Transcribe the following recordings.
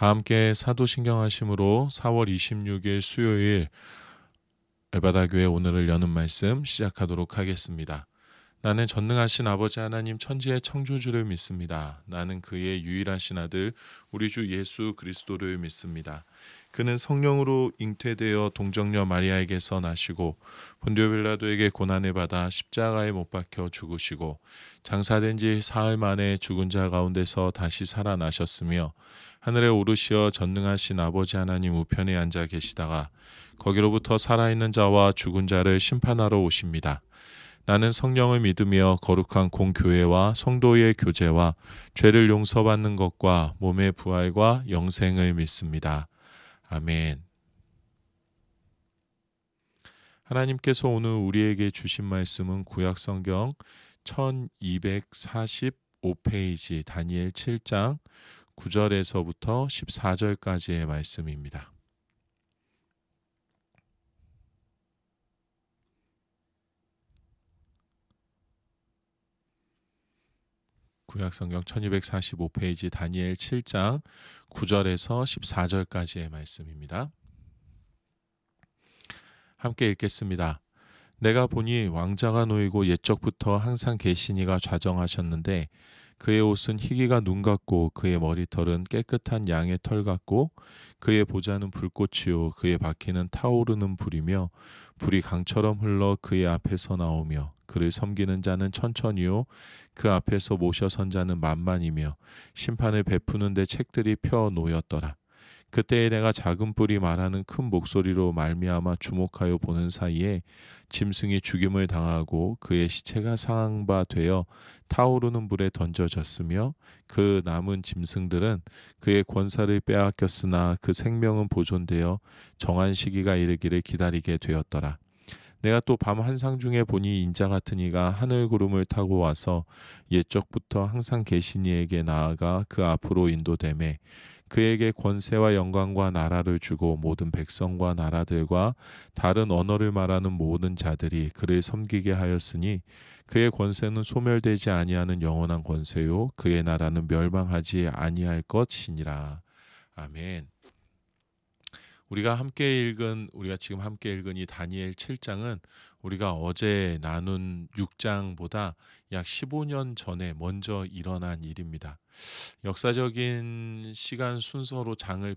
다 함께 사도신경하심으로 4월 26일 수요일 엘바다교회 오늘을 여는 말씀 시작하도록 하겠습니다. 나는 전능하신 아버지 하나님 천지의 창조주를 믿습니다. 나는 그의 유일하신 아들 우리 주 예수 그리스도를 믿습니다. 그는 성령으로 잉태되어 동정녀 마리아에게서 나시고 본디오 빌라도에게 고난을 받아 십자가에 못 박혀 죽으시고 장사된 지 사흘 만에 죽은 자 가운데서 다시 살아나셨으며 하늘에 오르시어 전능하신 아버지 하나님 우편에 앉아 계시다가 거기로부터 살아있는 자와 죽은 자를 심판하러 오십니다. 나는 성령을 믿으며 거룩한 공교회와 성도의 교제와 죄를 용서받는 것과 몸의 부활과 영생을 믿습니다. 아멘. 하나님께서 오늘 우리에게 주신 말씀은 구약성경 1245페이지 다니엘 7장 9절에서부터 14절까지의 말씀입니다. 구약성경 1245페이지 다니엘 7장 9절에서 14절까지의 말씀입니다. 함께 읽겠습니다. 내가 보니 왕자가 놓이고 옛적부터 항상 계시니가 좌정하셨는데 그의 옷은 희기가 눈 같고 그의 머리털은 깨끗한 양의 털 같고 그의 보좌는 불꽃이요 그의 바퀴는 타오르는 불이며 불이 강처럼 흘러 그의 앞에서 나오며 그를 섬기는 자는 천천히요 그 앞에서 모셔 선 자는 만만이며 심판을 베푸는 데 책들이 펴 놓였더라. 그때에 내가 작은 뿔이 말하는 큰 목소리로 말미암아 주목하여 보는 사이에 짐승이 죽임을 당하고 그의 시체가 상한 바 되어 타오르는 불에 던져졌으며 그 남은 짐승들은 그의 권사를 빼앗겼으나 그 생명은 보존되어 정한 시기가 이르기를 기다리게 되었더라. 내가 또 밤 환상 중에 보니 인자 같은 이가 하늘 구름을 타고 와서 옛적부터 항상 계신 이에게 나아가 그 앞으로 인도되매 그에게 권세와 영광과 나라를 주고 모든 백성과 나라들과 다른 언어를 말하는 모든 자들이 그를 섬기게 하였으니 그의 권세는 소멸되지 아니하는 영원한 권세요 그의 나라는 멸망하지 아니할 것이니라. 아멘. 우리가 지금 함께 읽은 이 다니엘 7장은 우리가 어제 나눈 6장보다 약 15년 전에 먼저 일어난 일입니다. 역사적인 시간 순서로 장을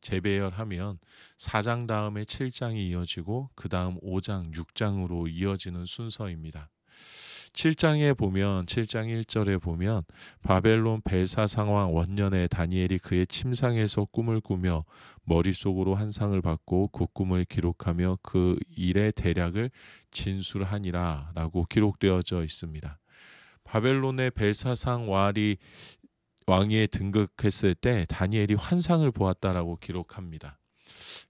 재배열하면 4장 다음에 7장이 이어지고 그 다음 5장, 6장으로 이어지는 순서입니다. 7장 1절에 보면 바벨론 벨사상왕 원년에 다니엘이 그의 침상에서 꿈을 꾸며 머릿속으로 환상을 받고 그 꿈을 기록하며 그 일의 대략을 진술하니라 라고 기록되어져 있습니다. 바벨론의 벨사상 왕위에 등극했을 때 다니엘이 환상을 보았다라고 기록합니다.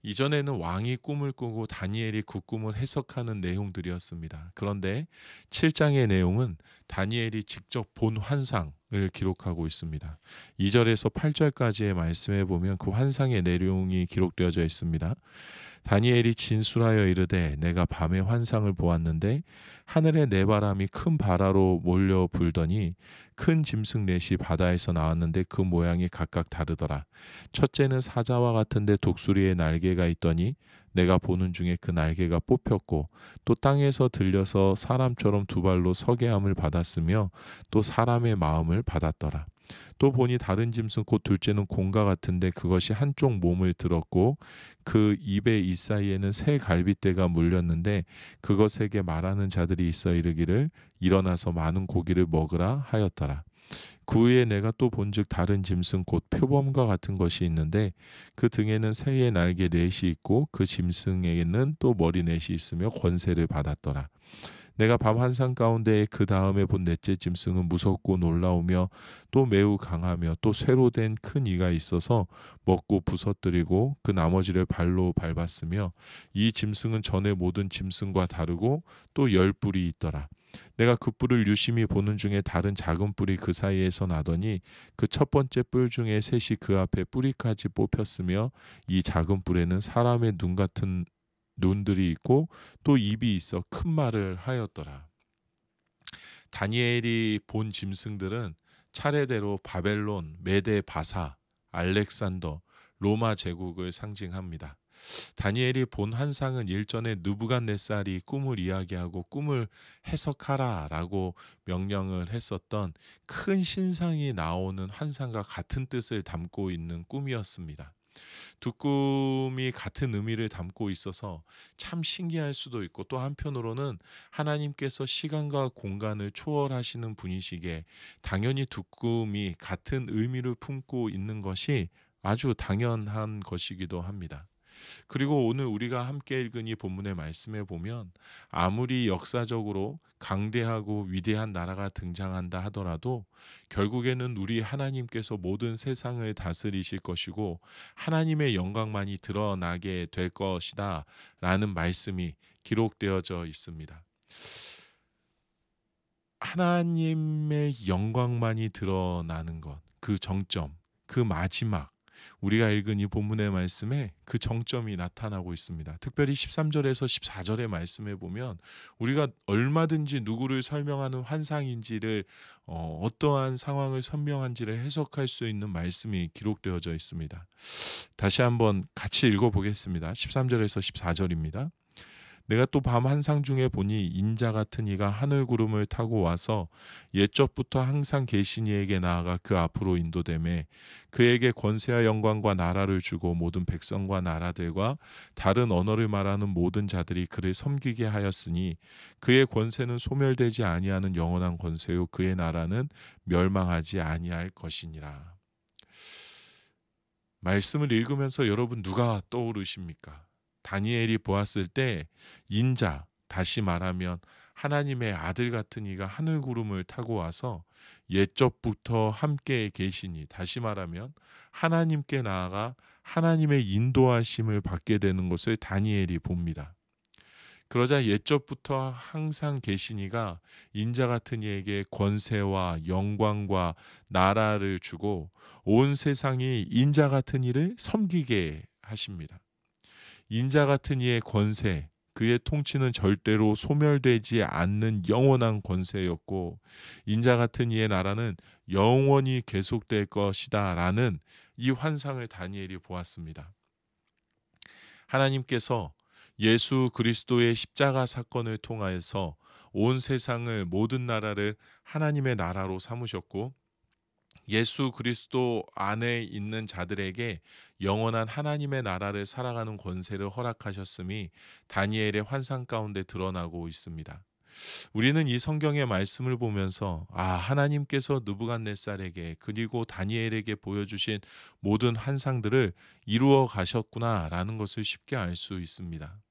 이전에는 왕이 꿈을 꾸고 다니엘이 그 꿈을 해석하는 내용들이었습니다. 그런데 7장의 내용은 다니엘이 직접 본 환상을 기록하고 있습니다. 2절에서 8절까지의 말씀에 보면 그 환상의 내용이 기록되어져 있습니다. 다니엘이 진술하여 이르되 내가 밤에 환상을 보았는데 하늘에 내바람이 큰 바다로 몰려 불더니 큰 짐승 넷이 바다에서 나왔는데 그 모양이 각각 다르더라. 첫째는 사자와 같은데 독수리의 날개가 있더니 내가 보는 중에 그 날개가 뽑혔고 또 땅에서 들려서 사람처럼 두 발로 서게 함을 받았으며 또 사람의 마음을 받았더라. 또 보니 다른 짐승 곧 둘째는 공과 같은데 그것이 한쪽 몸을 들었고 그 입의 이 사이에는 새 갈빗대가 물렸는데 그것에게 말하는 자들이 있어 이르기를 일어나서 많은 고기를 먹으라 하였더라. 그 후에 내가 또 본즉 다른 짐승 곧 표범과 같은 것이 있는데 그 등에는 새의 날개 넷이 있고 그 짐승에게는 또 머리 넷이 있으며 권세를 받았더라. 내가 밤 환상 가운데 그 다음에 본 넷째 짐승은 무섭고 놀라우며 또 매우 강하며 또 쇠로 된 큰 이가 있어서 먹고 부서뜨리고 그 나머지를 발로 밟았으며 이 짐승은 전에 모든 짐승과 다르고 또 10뿔이 있더라. 내가 그 뿔을 유심히 보는 중에 다른 작은 뿔이 그 사이에서 나더니 그 첫 번째 뿔 중에 셋이 그 앞에 뿌리까지 뽑혔으며 이 작은 뿔에는 사람의 눈 같은 눈들이 있고 또 입이 있어 큰 말을 하였더라. 다니엘이 본 짐승들은 차례대로 바벨론, 메데, 바사 알렉산더, 로마 제국을 상징합니다. 다니엘이 본 환상은 일전에 느부갓네살이 꿈을 이야기하고 꿈을 해석하라라고 명령을 했었던 큰 신상이 나오는 환상과 같은 뜻을 담고 있는 꿈이었습니다. 두 꿈이 같은 의미를 담고 있어서 참 신기할 수도 있고, 또 한편으로는 하나님께서 시간과 공간을 초월하시는 분이시기에 당연히 두 꿈이 같은 의미를 품고 있는 것이 아주 당연한 것이기도 합니다. 그리고 오늘 우리가 함께 읽은 이 본문의 말씀에 보면 아무리 역사적으로 강대하고 위대한 나라가 등장한다 하더라도 결국에는 우리 하나님께서 모든 세상을 다스리실 것이고 하나님의 영광만이 드러나게 될 것이다 라는 말씀이 기록되어져 있습니다. 하나님의 영광만이 드러나는 것, 그 정점, 그 마지막, 우리가 읽은 이 본문의 말씀에 그 정점이 나타나고 있습니다. 특별히 13절에서 14절의 말씀에 보면 우리가 얼마든지 누구를 설명하는 환상인지를 어떠한 상황을 설명한지를 해석할 수 있는 말씀이 기록되어져 있습니다. 다시 한번 같이 읽어보겠습니다. 13절에서 14절입니다. 내가 또 밤 한상 중에 보니 인자 같은 이가 하늘 구름을 타고 와서 옛적부터 항상 계신 이에게 나아가 그 앞으로 인도되매 그에게 권세와 영광과 나라를 주고 모든 백성과 나라들과 다른 언어를 말하는 모든 자들이 그를 섬기게 하였으니 그의 권세는 소멸되지 아니하는 영원한 권세요 그의 나라는 멸망하지 아니할 것이니라. 말씀을 읽으면서 여러분 누가 떠오르십니까? 다니엘이 보았을 때 인자, 다시 말하면 하나님의 아들 같은 이가 하늘 구름을 타고 와서 옛적부터 함께 계시니, 다시 말하면 하나님께 나아가 하나님의 인도하심을 받게 되는 것을 다니엘이 봅니다. 그러자 옛적부터 항상 계시니가 인자 같은 이에게 권세와 영광과 나라를 주고 온 세상이 인자 같은 이를 섬기게 하십니다. 인자 같은 이의 권세, 그의 통치는 절대로 소멸되지 않는 영원한 권세였고 인자 같은 이의 나라는 영원히 계속될 것이다 라는 이 환상을 다니엘이 보았습니다. 하나님께서 예수 그리스도의 십자가 사건을 통하여서 온 세상을, 모든 나라를 하나님의 나라로 삼으셨고 예수 그리스도 안에 있는 자들에게 영원한 하나님의 나라를 살아가는 권세를 허락하셨음이 다니엘의 환상 가운데 드러나고 있습니다. 우리는 이 성경의 말씀을 보면서 하나님께서 느부갓네살에게 그리고 다니엘에게 보여주신 모든 환상들을 이루어 가셨구나라는 것을 쉽게 알 수 있습니다.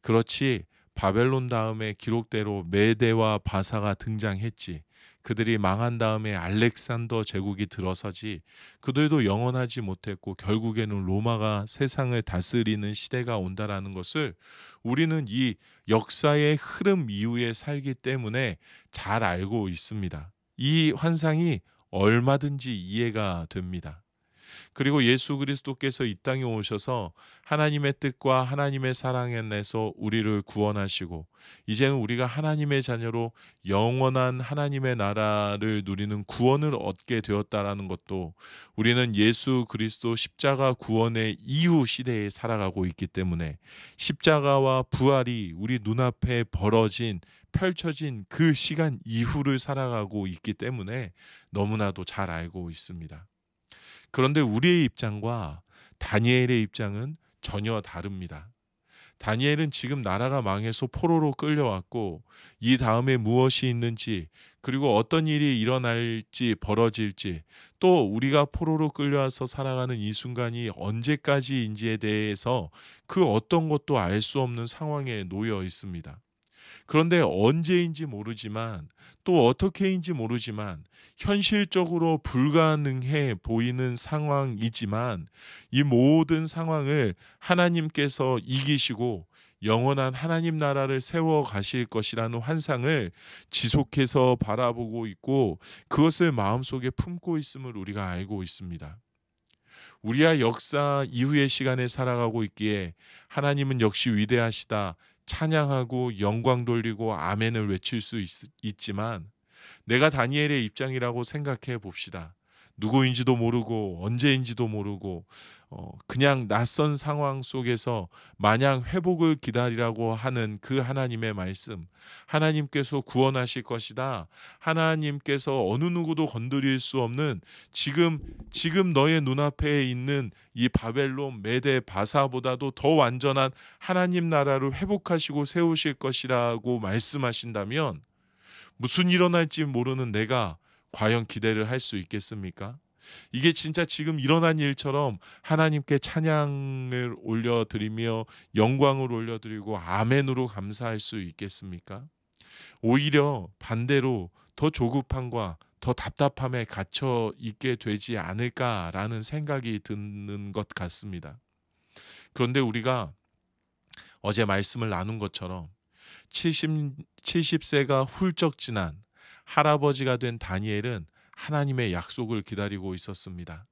그렇지, 바벨론 다음에 기록대로 메대와 바사가 등장했지, 그들이 망한 다음에 알렉산더 제국이 들어서지, 그들도 영원하지 못했고 결국에는 로마가 세상을 다스리는 시대가 온다라는 것을 우리는 이 역사의 흐름 이후에 살기 때문에 잘 알고 있습니다. 이 환상이 얼마든지 이해가 됩니다. 그리고 예수 그리스도께서 이 땅에 오셔서 하나님의 뜻과 하나님의 사랑 안에서 우리를 구원하시고 이제는 우리가 하나님의 자녀로 영원한 하나님의 나라를 누리는 구원을 얻게 되었다라는 것도, 우리는 예수 그리스도 십자가 구원의 이후 시대에 살아가고 있기 때문에 십자가와 부활이 우리 눈앞에 펼쳐진 그 시간 이후를 살아가고 있기 때문에 너무나도 잘 알고 있습니다. 그런데 우리의 입장과 다니엘의 입장은 전혀 다릅니다. 다니엘은 지금 나라가 망해서 포로로 끌려왔고 이 다음에 무엇이 있는지, 그리고 어떤 일이 일어날지 벌어질지, 또 우리가 포로로 끌려와서 살아가는 이 순간이 언제까지인지에 대해서 그 어떤 것도 알 수 없는 상황에 놓여 있습니다. 그런데 언제인지 모르지만 또 어떻게인지 모르지만 현실적으로 불가능해 보이는 상황이지만 이 모든 상황을 하나님께서 이기시고 영원한 하나님 나라를 세워 가실 것이라는 환상을 지속해서 바라보고 있고 그것을 마음속에 품고 있음을 우리가 알고 있습니다. 우리야 역사 이후의 시간에 살아가고 있기에 하나님은 역시 위대하시다 찬양하고 영광 돌리고 아멘을 외칠 수 있지만 내가 다니엘의 입장이라고 생각해 봅시다. 누구인지도 모르고 언제인지도 모르고 그냥 낯선 상황 속에서 마냥 회복을 기다리라고 하는 그 하나님의 말씀, 하나님께서 구원하실 것이다. 하나님께서 어느 누구도 건드릴 수 없는 지금 너의 눈앞에 있는 이 바벨론 메대 바사보다도 더 완전한 하나님 나라를 회복하시고 세우실 것이라고 말씀하신다면 무슨 일어날지 모르는 내가 과연 기대를 할 수 있겠습니까? 이게 진짜 지금 일어난 일처럼 하나님께 찬양을 올려드리며 영광을 올려드리고 아멘으로 감사할 수 있겠습니까? 오히려 반대로 더 조급함과 더 답답함에 갇혀 있게 되지 않을까라는 생각이 드는 것 같습니다. 그런데 우리가 어제 말씀을 나눈 것처럼 70세가 훌쩍 지난 할아버지가 된 다니엘은 하나님의 약속을 기다리고 있었습니다.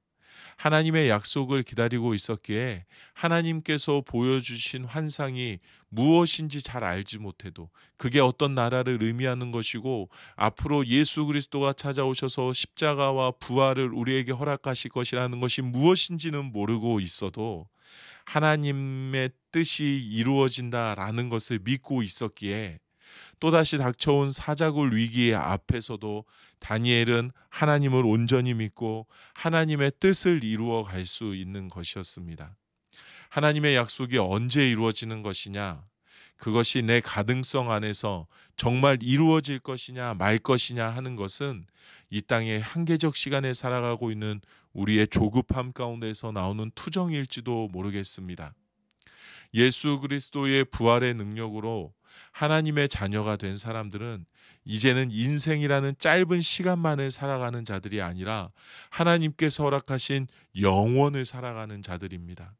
하나님의 약속을 기다리고 있었기에 하나님께서 보여주신 환상이 무엇인지 잘 알지 못해도 그게 어떤 나라를 의미하는 것이고 앞으로 예수 그리스도가 찾아오셔서 십자가와 부활을 우리에게 허락하실 것이라는 것이 무엇인지는 모르고 있어도 하나님의 뜻이 이루어진다라는 것을 믿고 있었기에 또다시 닥쳐온 사자굴 위기의 앞에서도 다니엘은 하나님을 온전히 믿고 하나님의 뜻을 이루어 갈 수 있는 것이었습니다. 하나님의 약속이 언제 이루어지는 것이냐? 그것이 내 가능성 안에서 정말 이루어질 것이냐 말 것이냐 하는 것은 이 땅의 한계적 시간에 살아가고 있는 우리의 조급함 가운데서 나오는 투정일지도 모르겠습니다. 예수 그리스도의 부활의 능력으로 하나님의 자녀가 된 사람들은 이제는 인생이라는 짧은 시간만을 살아가는 자들이 아니라 하나님께서 허락하신 영원을 살아가는 자들입니다.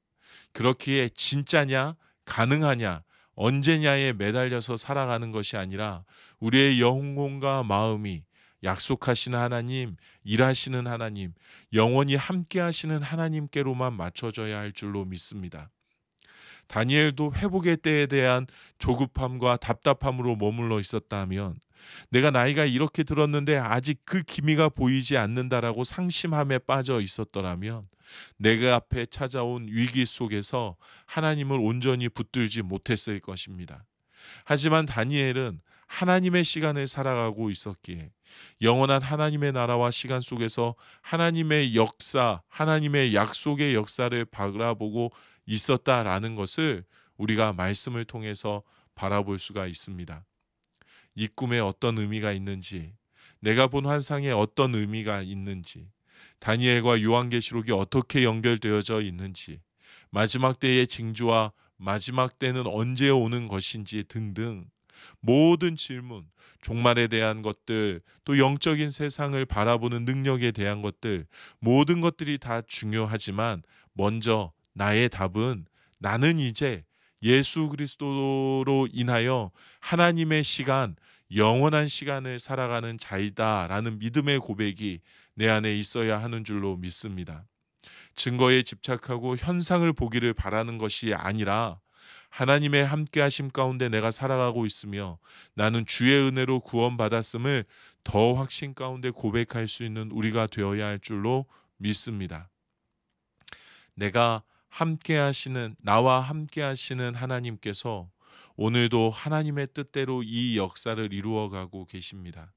그렇기에 진짜냐, 가능하냐, 언제냐에 매달려서 살아가는 것이 아니라 우리의 영혼과 마음이 약속하시는 하나님, 일하시는 하나님, 영원히 함께 하시는 하나님께로만 맞춰져야 할 줄로 믿습니다. 다니엘도 회복의 때에 대한 조급함과 답답함으로 머물러 있었다면 내가 나이가 이렇게 들었는데 아직 그 기미가 보이지 않는다라고 상심함에 빠져 있었더라면 내가 앞에 찾아온 위기 속에서 하나님을 온전히 붙들지 못했을 것입니다. 하지만 다니엘은 하나님의 시간을 살아가고 있었기에 영원한 하나님의 나라와 시간 속에서 하나님의 역사, 하나님의 약속의 역사를 바라보고 있었다라는 것을 우리가 말씀을 통해서 바라볼 수가 있습니다. 이 꿈에 어떤 의미가 있는지, 내가 본 환상에 어떤 의미가 있는지, 다니엘과 요한계시록이 어떻게 연결되어져 있는지, 마지막 때의 징조와 마지막 때는 언제 오는 것인지 등등 모든 질문, 종말에 대한 것들, 또 영적인 세상을 바라보는 능력에 대한 것들, 모든 것들이 다 중요하지만 먼저 나의 답은 나는 이제 예수 그리스도로 인하여 하나님의 시간, 영원한 시간을 살아가는 자이다라는 믿음의 고백이 내 안에 있어야 하는 줄로 믿습니다. 증거에 집착하고 현상을 보기를 바라는 것이 아니라 하나님의 함께하심 가운데 내가 살아가고 있으며 나는 주의 은혜로 구원받았음을 더 확신 가운데 고백할 수 있는 우리가 되어야 할 줄로 믿습니다. 나와 함께하시는 하나님께서 오늘도 하나님의 뜻대로 이 역사를 이루어가고 계십니다.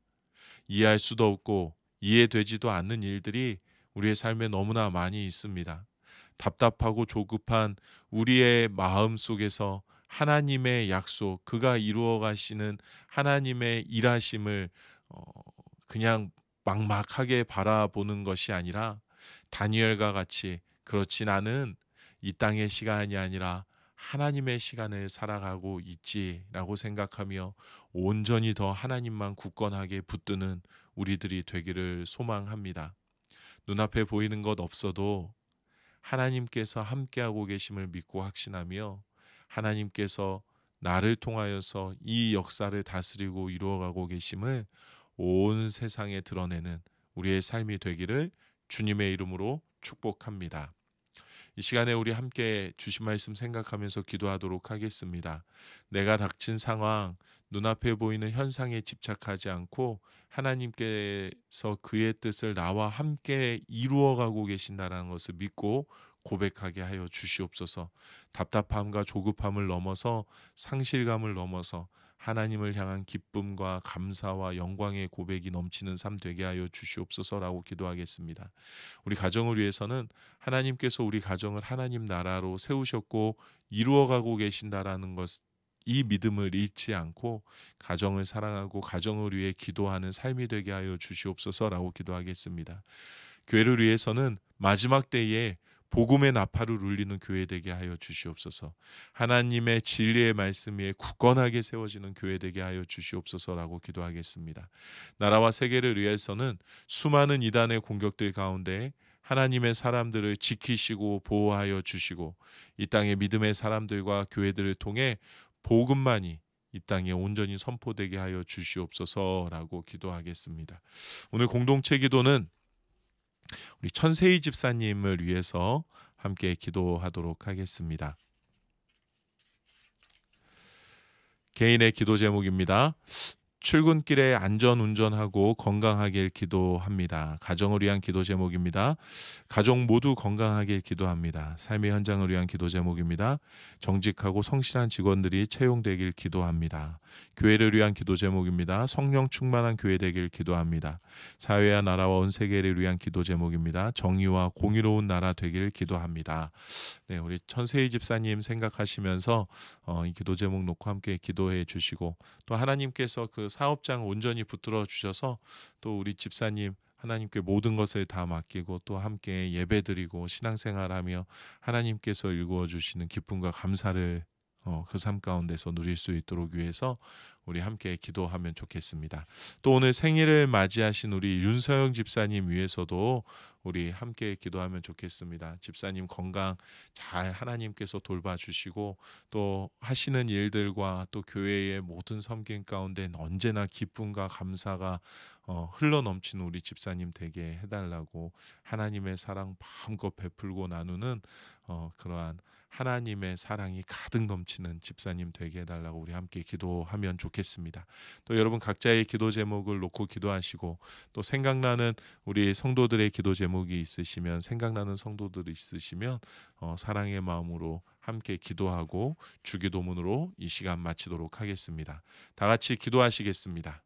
이해할 수도 없고 이해되지도 않는 일들이 우리의 삶에 너무나 많이 있습니다. 답답하고 조급한 우리의 마음 속에서 하나님의 약속, 그가 이루어 가시는 하나님의 일하심을 그냥 막막하게 바라보는 것이 아니라 다니엘과 같이 그렇지 나는 이 땅의 시간이 아니라 하나님의 시간을 살아가고 있지라고 생각하며 온전히 더 하나님만 굳건하게 붙드는 우리들이 되기를 소망합니다. 눈앞에 보이는 것 없어도 하나님께서 함께하고 계심을 믿고 확신하며 하나님께서 나를 통하여서 이 역사를 다스리고 이루어가고 계심을 온 세상에 드러내는 우리의 삶이 되기를 주님의 이름으로 축복합니다. 이 시간에 우리 함께 주신 말씀 생각하면서 기도하도록 하겠습니다. 내가 닥친 상황, 눈앞에 보이는 현상에 집착하지 않고 하나님께서 그의 뜻을 나와 함께 이루어가고 계신다는 것을 믿고 고백하게 하여 주시옵소서. 답답함과 조급함을 넘어서 상실감을 넘어서 하나님을 향한 기쁨과 감사와 영광의 고백이 넘치는 삶 되게 하여 주시옵소서라고 기도하겠습니다. 우리 가정을 위해서는 하나님께서 우리 가정을 하나님 나라로 세우셨고 이루어가고 계신다라는 것, 이 믿음을 잃지 않고 가정을 사랑하고 가정을 위해 기도하는 삶이 되게 하여 주시옵소서라고 기도하겠습니다. 교회를 위해서는 마지막 때에 복음의 나팔을 울리는 교회 되게 하여 주시옵소서. 하나님의 진리의 말씀 위에 굳건하게 세워지는 교회 되게 하여 주시옵소서라고 기도하겠습니다. 나라와 세계를 위해서는 수많은 이단의 공격들 가운데 하나님의 사람들을 지키시고 보호하여 주시고 이 땅의 믿음의 사람들과 교회들을 통해 복음만이 이 땅에 온전히 선포되게 하여 주시옵소서라고 기도하겠습니다. 오늘 공동체 기도는 우리 천세희 집사님을 위해서 함께 기도하도록 하겠습니다. 개인의 기도 제목입니다. 출근길에 안전 운전하고 건강하길 기도합니다. 가정을 위한 기도 제목입니다. 가족 모두 건강하길 기도합니다. 삶의 현장을 위한 기도 제목입니다. 정직하고 성실한 직원들이 채용되길 기도합니다. 교회를 위한 기도 제목입니다. 성령 충만한 교회 되길 기도합니다. 사회와 나라와 온 세계를 위한 기도 제목입니다. 정의와 공의로운 나라 되길 기도합니다. 네, 우리 천세희 집사님 생각하시면서 이 기도 제목 놓고 함께 기도해 주시고 또 하나님께서 그 사업장 온전히 붙들어 주셔서 또 우리 집사님 하나님께 모든 것을 다 맡기고 또 함께 예배드리고 신앙생활하며 하나님께서 일구어 주시는 기쁨과 감사를 그 삶 가운데서 누릴 수 있도록 위해서 우리 함께 기도하면 좋겠습니다. 또 오늘 생일을 맞이하신 우리 윤서영 집사님 위해서도 우리 함께 기도하면 좋겠습니다. 집사님 건강 잘 하나님께서 돌봐주시고 또 하시는 일들과 또 교회의 모든 섬김 가운데 언제나 기쁨과 감사가 흘러넘치는 우리 집사님 되게 해달라고 하나님의 사랑 마음껏 베풀고 나누는 그러한 하나님의 사랑이 가득 넘치는 집사님 되게 해달라고 우리 함께 기도하면 좋겠습니다. 또 여러분 각자의 기도 제목을 놓고 기도하시고 또 생각나는 우리 성도들의 기도 제목이 있으시면 생각나는 성도들이 있으시면 사랑의 마음으로 함께 기도하고 주기도문으로 이 시간 마치도록 하겠습니다. 다 같이 기도하시겠습니다.